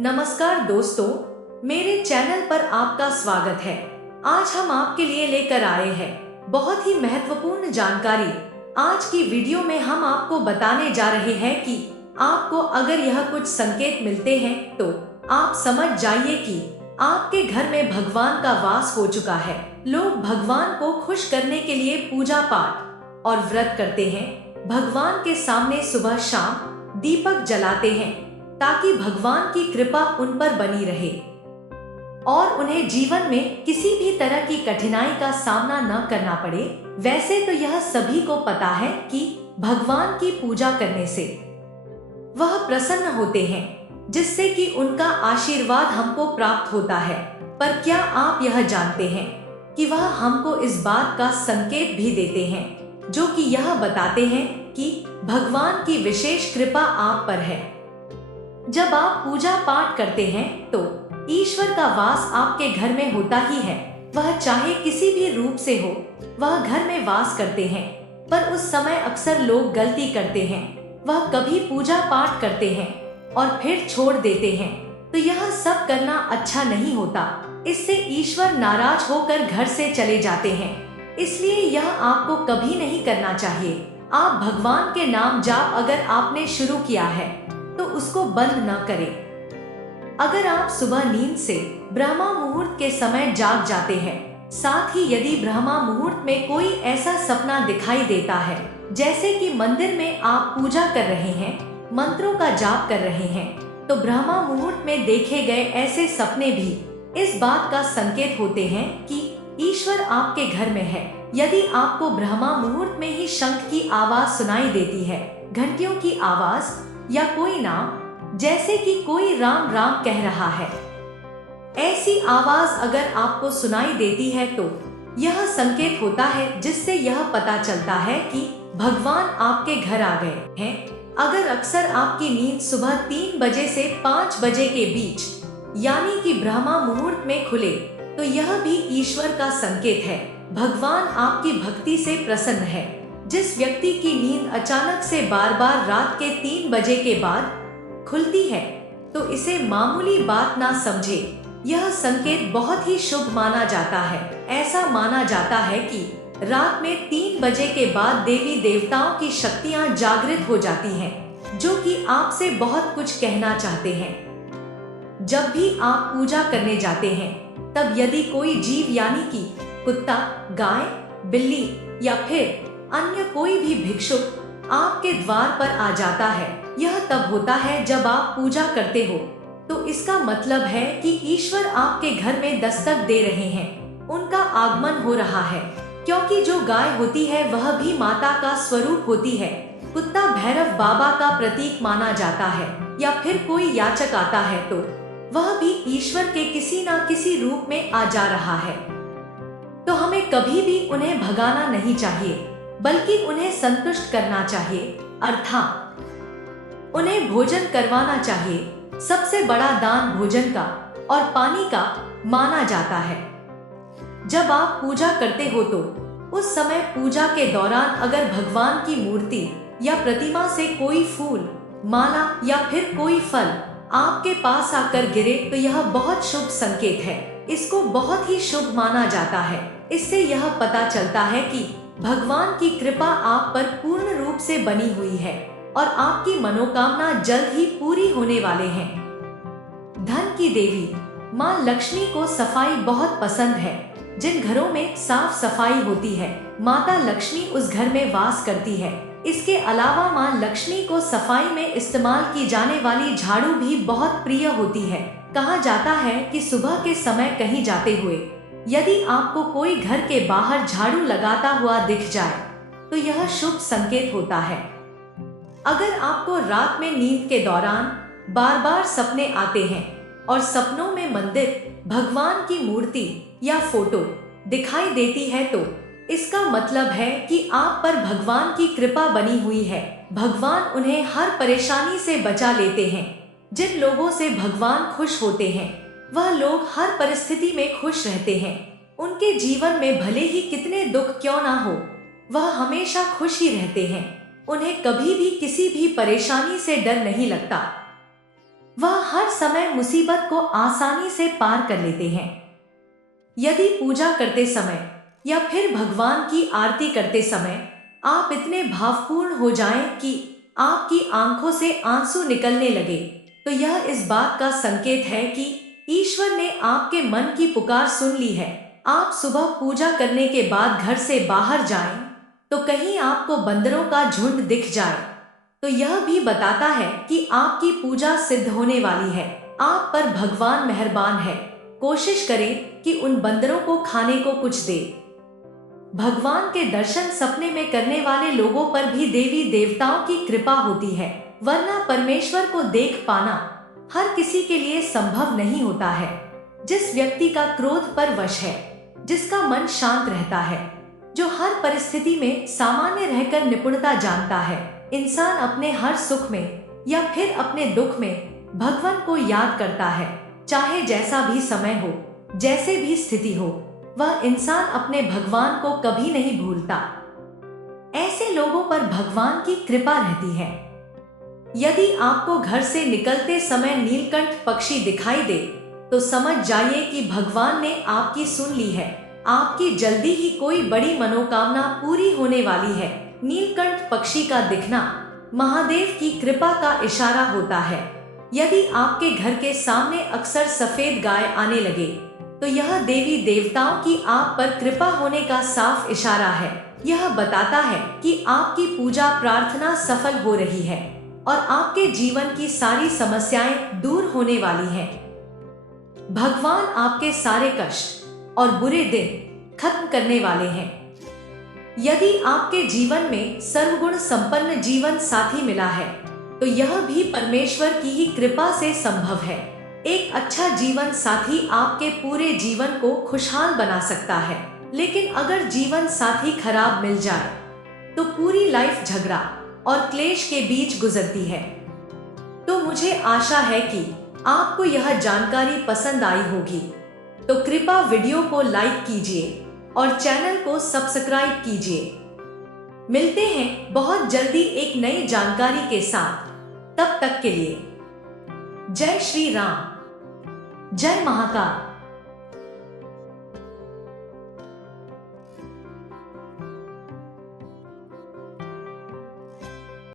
नमस्कार दोस्तों, मेरे चैनल पर आपका स्वागत है। आज हम आपके लिए लेकर आए हैं बहुत ही महत्वपूर्ण जानकारी। आज की वीडियो में हम आपको बताने जा रहे हैं कि आपको अगर यह कुछ संकेत मिलते हैं तो आप समझ जाइए कि आपके घर में भगवान का वास हो चुका है। लोग भगवान को खुश करने के लिए पूजा पाठ और व्रत करते हैं। भगवान के सामने सुबह शाम दीपक जलाते हैं ताकि भगवान की कृपा उन पर बनी रहे और उन्हें जीवन में किसी भी तरह की कठिनाई का सामना न करना पड़े। वैसे तो यह सभी को पता है कि भगवान की पूजा करने से वह प्रसन्न होते हैं, जिससे कि उनका आशीर्वाद हमको प्राप्त होता है। पर क्या आप यह जानते हैं कि वह हमको इस बात का संकेत भी देते हैं, जो कि यह बताते हैं कि भगवान की विशेष कृपा आप पर है। जब आप पूजा पाठ करते हैं तो ईश्वर का वास आपके घर में होता ही है। वह चाहे किसी भी रूप से हो, वह घर में वास करते हैं। पर उस समय अक्सर लोग गलती करते हैं। वह कभी पूजा पाठ करते हैं और फिर छोड़ देते हैं। तो यह सब करना अच्छा नहीं होता। इससे ईश्वर नाराज होकर घर से चले जाते हैं। इसलिए यह आपको कभी नहीं करना चाहिए। आप भगवान के नाम जाप अगर आपने शुरू किया है तो उसको बंद न करें। अगर आप सुबह नींद से ब्रह्मा मुहूर्त के समय जाग जाते हैं, साथ ही यदि ब्रह्मा मुहूर्त में कोई ऐसा सपना दिखाई देता है जैसे कि मंदिर में आप पूजा कर रहे हैं, मंत्रों का जाप कर रहे हैं, तो ब्रह्मा मुहूर्त में देखे गए ऐसे सपने भी इस बात का संकेत होते हैं कि ईश्वर आपके घर में है। यदि आपको ब्रह्मा मुहूर्त में ही शंख की आवाज सुनाई देती है, घंटियों की आवाज या कोई नाम, जैसे कि कोई राम राम कह रहा है, ऐसी आवाज अगर आपको सुनाई देती है तो यह संकेत होता है, जिससे यह पता चलता है कि भगवान आपके घर आ गए हैं। अगर अक्सर आपकी नींद सुबह 3 बजे से 5 बजे के बीच यानी कि ब्रह्मा मुहूर्त में खुले तो यह भी ईश्वर का संकेत है। भगवान आपकी भक्ति से प्रसन्न है। जिस व्यक्ति की नींद अचानक से बार बार रात के 3 बजे के बाद खुलती है तो इसे मामूली बात ना समझे। यह संकेत बहुत ही शुभ माना जाता है। ऐसा माना जाता है कि रात में 3 बजे के बाद देवी देवताओं की शक्तियां जागृत हो जाती हैं, जो कि आपसे बहुत कुछ कहना चाहते हैं। जब भी आप पूजा करने जाते हैं तब यदि कोई जीव यानी कि कुत्ता, गाय, बिल्ली या फिर अन्य कोई भी भिक्षुक आपके द्वार पर आ जाता है, यह तब होता है जब आप पूजा करते हो। तो इसका मतलब है कि ईश्वर आपके घर में दस्तक दे रहे हैं, उनका आगमन हो रहा है। क्योंकि जो गाय होती है वह भी माता का स्वरूप होती है। कुत्ता भैरव बाबा का प्रतीक माना जाता है, या फिर कोई याचक आता है तो वह भी ईश्वर के किसी न किसी रूप में आ जा रहा है। तो हमें कभी भी उन्हें भगाना नहीं चाहिए, बल्कि उन्हें संतुष्ट करना चाहिए, अर्थात उन्हें भोजन करवाना चाहिए। सबसे बड़ा दान भोजन का और पानी का माना जाता है। जब आप पूजा करते हो तो उस समय पूजा के दौरान अगर भगवान की मूर्ति या प्रतिमा से कोई फूल, माला या फिर कोई फल आपके पास आकर गिरे तो यह बहुत शुभ संकेत है। इसको बहुत ही शुभ माना जाता है। इससे यह पता चलता है कि भगवान की कृपा आप पर पूर्ण रूप से बनी हुई है और आपकी मनोकामना जल्द ही पूरी होने वाले हैं। धन की देवी माँ लक्ष्मी को सफाई बहुत पसंद है। जिन घरों में साफ सफाई होती है, माता लक्ष्मी उस घर में वास करती है। इसके अलावा माँ लक्ष्मी को सफाई में इस्तेमाल की जाने वाली झाड़ू भी बहुत प्रिय होती है। कहा जाता है कि सुबह के समय कहीं जाते हुए यदि आपको कोई घर के बाहर झाड़ू लगाता हुआ दिख जाए तो यह शुभ संकेत होता है। अगर आपको रात में नींद के दौरान बार बार सपने आते हैं और सपनों में मंदिर, भगवान की मूर्ति या फोटो दिखाई देती है तो इसका मतलब है कि आप पर भगवान की कृपा बनी हुई है। भगवान उन्हें हर परेशानी से बचा लेते हैं। जिन लोगों से भगवान खुश होते हैं वह लोग हर परिस्थिति में खुश रहते हैं। उनके जीवन में भले ही कितने दुख क्यों ना हो, वह हमेशा खुश ही रहते हैं। उन्हें कभी भी किसी भी परेशानी से डर नहीं लगता। वह हर समय मुसीबत को आसानी से पार कर लेते हैं। यदि पूजा करते समय या फिर भगवान की आरती करते समय आप इतने भावपूर्ण हो जाएं कि आपकी आंखों से आंसू निकलने लगे, तो यह इस बात का संकेत है कि ईश्वर ने आपके मन की पुकार सुन ली है। आप सुबह पूजा करने के बाद घर से बाहर जाएं, तो कहीं आपको बंदरों का झुंड दिख जाए, तो यह भी बताता है कि आपकी पूजा सिद्ध होने वाली है। आप पर भगवान मेहरबान है। कोशिश करें कि उन बंदरों को खाने को कुछ दे। भगवान के दर्शन सपने में करने वाले लोगों पर भी देवी देवताओं की कृपा होती है, वरना परमेश्वर को देख पाना हर किसी के लिए संभव नहीं होता है। जिस व्यक्ति का क्रोध पर वश है, जिसका मन शांत रहता है, जो हर परिस्थिति में सामान्य रहकर निपुणता जानता है, इंसान अपने हर सुख में या फिर अपने दुख में भगवान को याद करता है। चाहे जैसा भी समय हो, जैसे भी स्थिति हो, वह इंसान अपने भगवान को कभी नहीं भूलता। ऐसे लोगों पर भगवान की कृपा रहती है। यदि आपको घर से निकलते समय नीलकंठ पक्षी दिखाई दे, तो समझ जाइए कि भगवान ने आपकी सुन ली है। आपकी जल्दी ही कोई बड़ी मनोकामना पूरी होने वाली है। नीलकंठ पक्षी का दिखना महादेव की कृपा का इशारा होता है। यदि आपके घर के सामने अक्सर सफेद गाय आने लगे, तो यह देवी देवताओं की आप पर कृपा होने का साफ इशारा है। यह बताता है कि आपकी पूजा प्रार्थना सफल हो रही है और आपके जीवन की सारी समस्याएं दूर होने वाली हैं। भगवान आपके सारे कष्ट और बुरे दिन खत्म करने वाले हैं। यदि आपके जीवन में सर्वगुण संपन्न जीवन साथी मिला है, तो यह भी परमेश्वर की ही कृपा से संभव है। एक अच्छा जीवन साथी आपके पूरे जीवन को खुशहाल बना सकता है, लेकिन अगर जीवन साथी खराब मिल जाए, तो पूरी लाइफ झगड़ा और क्लेश के बीच गुजरती है। तो मुझे आशा है कि आपको यह जानकारी पसंद आई होगी। तो कृपया वीडियो को लाइक कीजिए और चैनल को सब्सक्राइब कीजिए। मिलते हैं बहुत जल्दी एक नई जानकारी के साथ। तब तक के लिए जय श्री राम, जय महाकाल।